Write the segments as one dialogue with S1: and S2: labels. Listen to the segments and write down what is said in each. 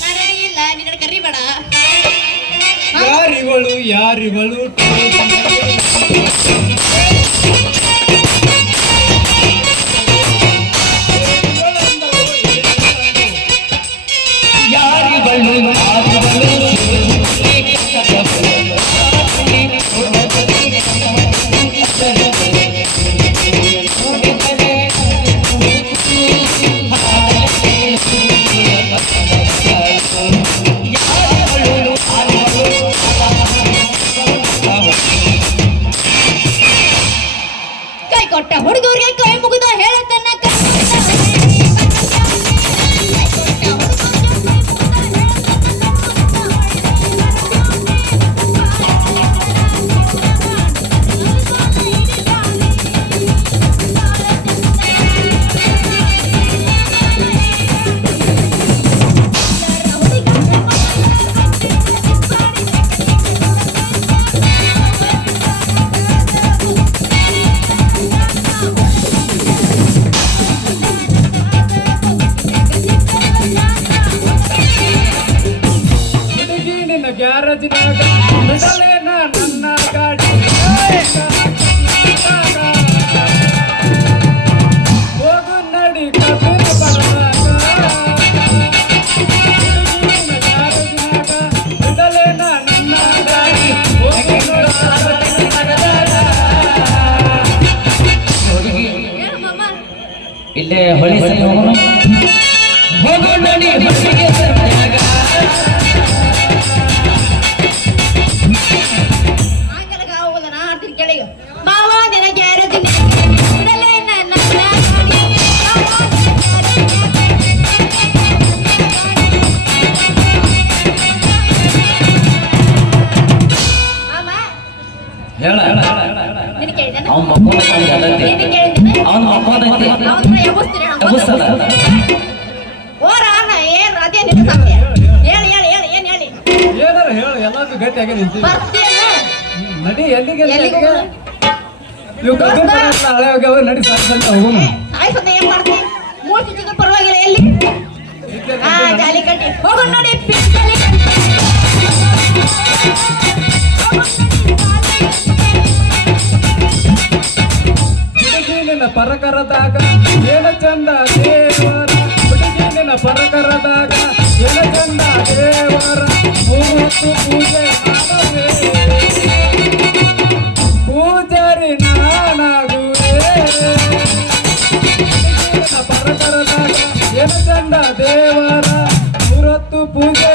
S1: ಸರಿಯಾಗಿಲ್ಲ ನಿನ್ನ ಕರಿಬೇಡ. ಯಾರಿವಳು
S2: ಯಾರಿವಳು? ಹೊಳಿ ಸರಿ ಹೋಗೋಣ ಹೋಗು ನೋಡಿ ಹೊಳಿಗೆ ಸರ್ಯಾಗ.
S3: ನಾ
S2: ಹೇಳ ಅವ್ನ್
S3: ಕೇಳಿದ್ದೇನೆ
S2: ಅವ್ನ್ ಮಕ್ಕೊಂಡೈತಿ
S3: ಓ ರಾನ ಏನ್ ಅದೇ ನಿನ್ನ ಹೇಳಿ ಹೇಳಿ ಹೇಳಿ ಏನ್ ಹೇಳಿ?
S1: ಏನಾರ ಹೇಳು ಎಲ್ಲಾದ್ರು ನಿಂತೀವಿ ನಡಿ ಎಲ್ಲಿಗೆ
S3: ಎಲ್ಲಿಗೆ ಹೋಗೋಣ?
S1: ಇವು ಕಬ್ಬು ಹಳೆ ಹೋಗ್ಯಾವ ನಡಿ ಸಾಕು ಅಂತ ಹೋಗೋಣ.
S3: ಸಾಯಿ ಸದ್ಯ ಏನ್ ಮಾಡ್ತಿ? ಪರವಾಗಿಲ್ಲ ಎಲ್ಲಿ? ಹಾ ಜಾಲಿ ಕಟ್ಟಿ ಹೋಗೋಣ ನೋಡಿ
S1: ಪರಕರದಾಗ, ಏನ ಚಂದ ದೇವರ? ಹುಡುಗಿ ನಿನ್ನ ಪರಕರದಾಗ, ಏನ ಚಂದ ದೇವರ? ಮೂವತ್ತು ಪೂಜೆ ಪೂಜಾರಿ ನಾನಾಗುವೆ. ಪರಕರದಾಗ, ಏನ ಚಂದ ದೇವರ? ಮೂವತ್ತು ಪೂಜೆ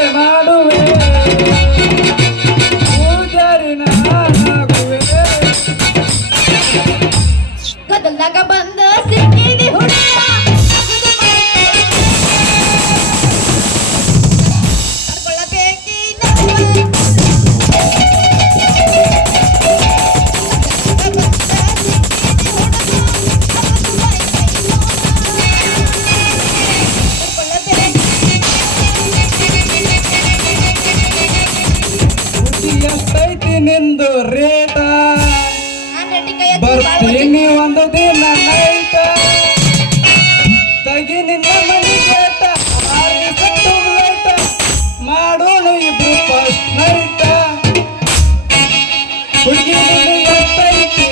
S1: ಬರ್ತೀನಿ ಒಂದು ದಿನ ನೈಟ ತಗಿ ನಿನ್ನ ಮನಿ ಗೇಟ ಸತ್ತು ಮಾಡೋಣ ಇಬ್ರು ಫಸ್ಟ್ ಎಷ್ಟೈತಿ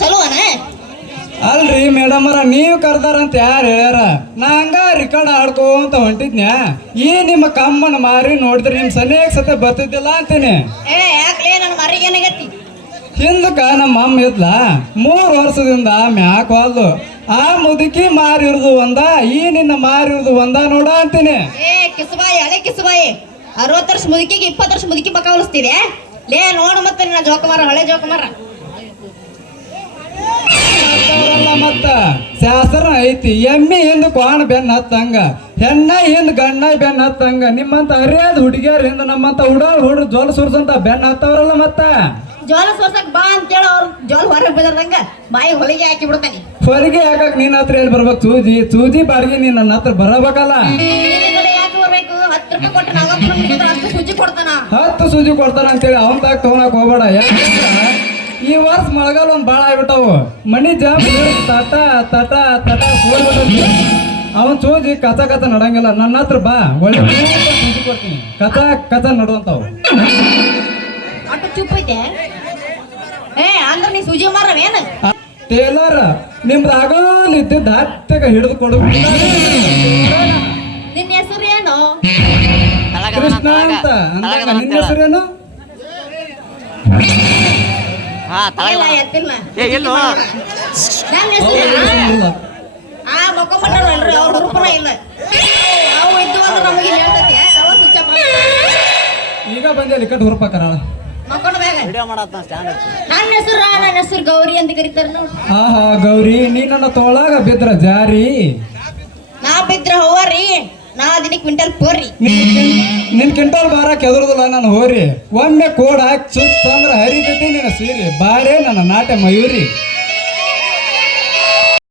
S3: ಚಲೋ ಅನ
S1: ಅಲ್ರಿ ಮೇಡಮರ ನೀವು ಕರ್ದಾರಂತ ಯಾರು ಹೇಳ್ಯಾರ? ನಾ ಹಂಗ ರಿಕಾರ್ಡ್ ಆಡ್ಕೋತ ಹೊಂಟಿದ್ನ ಈ ನಿಮ್ಮ ಕಮ್ಮನ ಮಾರಿ ನೋಡಿದ್ರೆ ನಿಮ್ ಸನೇಕ್ ಸತೆ ಬರ್ತಿದ್ದಿಲ್ಲ ಅಂತೀನಿ.
S3: ಏ ಯಾಕ್ಲೇ ನನ್ನ ಮರಿಗೇನಾಗೈತಿ
S1: ಹಿಂದಕ್ಕ ನಮ್ಮ ಅಮ್ಮ ಇದ್ಲ ಮೂರು ವರ್ಷದಿಂದ ಮ್ಯಾಕ್ ಹೋದ್ಲು. ಆ ಮುದುಕಿ ಮಾರಿರುದು ಒಂದ ಈ ನಿನ್ನ ಮಾರಿರುದು ಒಂದ ನೋಡ ಅಂತೀನಿ.
S3: ಏ ಕಿಸಬಾಯಿ ಹಳೆ ಕಿಸಬಾಯಿ ಅರವತ್ತು ವರ್ಷ ಮುದುಕಿಗೆ ಇಪ್ಪತ್ತು ವರ್ಷ ಮುದುಕಿ ಪಕ್ಕ ಉಳಿಸ್ತಿದೆ ಲೇ ನೋಡು ಮತ್ತೆ ನಿನ್ನ ಜೋಕುಮಾರ ಹಳೆ ಜೋಕುಮಾರ.
S1: ಮತ್ತ. ಶಾಸ್ತ್ರ ಐತಿ ಎಮ್ಮಿ ಹಿಂದ ಕ್ವಾಣ ಬೆನ್ನ ಹತ್ತಂಗ ಹೆಣ್ಣ ಹಿಂದ ಗಣ್ಣ ಬೆನ್ನ ಹತ್ತಂಗ ನಿಮ್ಮಂತ ಅರಿಯಾದ ಹುಡುಗಿಯರ್ ಹಿಂದ ನಮ್ಮಂತ ಹುಡ ಹುಡುಗ ಜೋಲ ಸುರ್ಸಂತ ಬೆನ್ನ ಹತ್ತವ್ರಲ್ಲ ಮತ್ತ.
S3: ಜೋಲ ಸುರ್ಸಕ್ ಬಾ ಅಂತೇಳಿ ಅವ್ರು ಜೋಲ ಹೊರಗೆ ಬಿದ್ದಂಗ ಬಾಯಿ ಹೊಲಿಗೆ ಹಾಕಿ ಬಿಡ್ತಾನೆ.
S1: ಹೊಲಿಗೆ ಹಾಕಕ್ ನಿನ್ನ ಹತ್ರ ಎಲ್ಲಿ ಬರ್ಬೇಕು? ತೂಜಿ ತೂಜಿ ಬಾಡಿಗೆ ನೀನ್ ನನ್ನ ಹತ್ರ ಬರಬೇಕಲ್ಲ.
S3: ಯಾಕೆ ಹತ್ತು
S1: ಸೂಜಿ ಕೊಡ್ತಾನ. ಅಂತೇಳಿ ಅವನ್ ತಾಗ ತಗೊಳಕ್ ಹೋಗ್ಬೇಡ. ಯಾಕಂದ್ರ ಈ ವರ್ಷ ಮಳೆಗಾಲ ಒಂದು ಭಾಳ ಆಗ್ಬಿಟ್ಟವು. ಮನಿ ಜಾಮ್ ತಟ ತಟ ತಟ ಅವನ್ ಸೋಜಿ ಕಥ ಕಥ ನಡಂಗಿಲ್ಲ. ನನ್ನ ಹತ್ರ ಬಾ ಒಳ್ಳೆ ಕಥ ಕಥ ಕಚ ಕಚ ನಡುವಂತಾವು.
S3: ಅಟ್ಟು ಚುಪ್ ಐತೆ. ಏ ಅಂದ್ರ ನೀ ಸುಜಿ ಮಾರವೇನು
S1: ಟೇಲರ್ ನಿಮ್ದು ಆಗಲ್ ಇದ್ದಿದ್ದ ಹತ್ತಗ ಹಿಡಿದು ಕೊಡು.
S3: ನಿನ್ನ ಹೆಸರು ಏನು?
S1: ಕೃಷ್ಣ ಅಂತ. ನಿನ್ನ ನಿನ್ನ ಹೆಸರೇನು
S4: ಹಾ ಏ ಎಲ್ಲೋ.
S3: ಆ? ಅವ್ರ ಇಲ್ಲ. ಇದ್ದು ಅಂದ್ರೆ ನಮಗೆ ಇಲ್ಲಿ ಹೇಳ್ತೈತಿ ಅವ ಸ್ವಿಚ್ ಆಫ್
S1: ಈಗ ಬಂದೆ
S4: ವಿಡಿಯೋ ಮಾಡತ್ತ ಸ್ಟ್ಯಾಂಡ್
S3: ನನ್ನ ಹೆಸರು ನನ್ನ ಹೆಸರು ಗೌರಿ ಅಂತ ಕರೀತಾರ
S1: ಆಹಾ ಗೌರಿ ನೀ ನನ್ನ ತೋಳಾಗ ಬಿದ್ರ ಜಾರಿ.
S3: ನಾ ಬಿದ್ರ ಹೋವಾರಿ ನಾ ದಿನಕ್ಕೆ ಕ್ವಿಂಟಲ್ ಪೋರಿ
S1: ನಿನ್ ಕಿಂಟಲ್ ಬಾರ ಕೆದರುದಿಲ್ಲ ನಾನು ಹೋರಿ. ಒಮ್ಮೆ ಕೋಡ್ ಹಾಕಿ ಸುತ್ತ ಅಂದ್ರ ಹರಿತೈತಿ ನಿನ್ನ ಸೀರೆ. ಬಾರೇ ನನ್ನ ನಾಟ್ಯ ಮಯೂರಿ.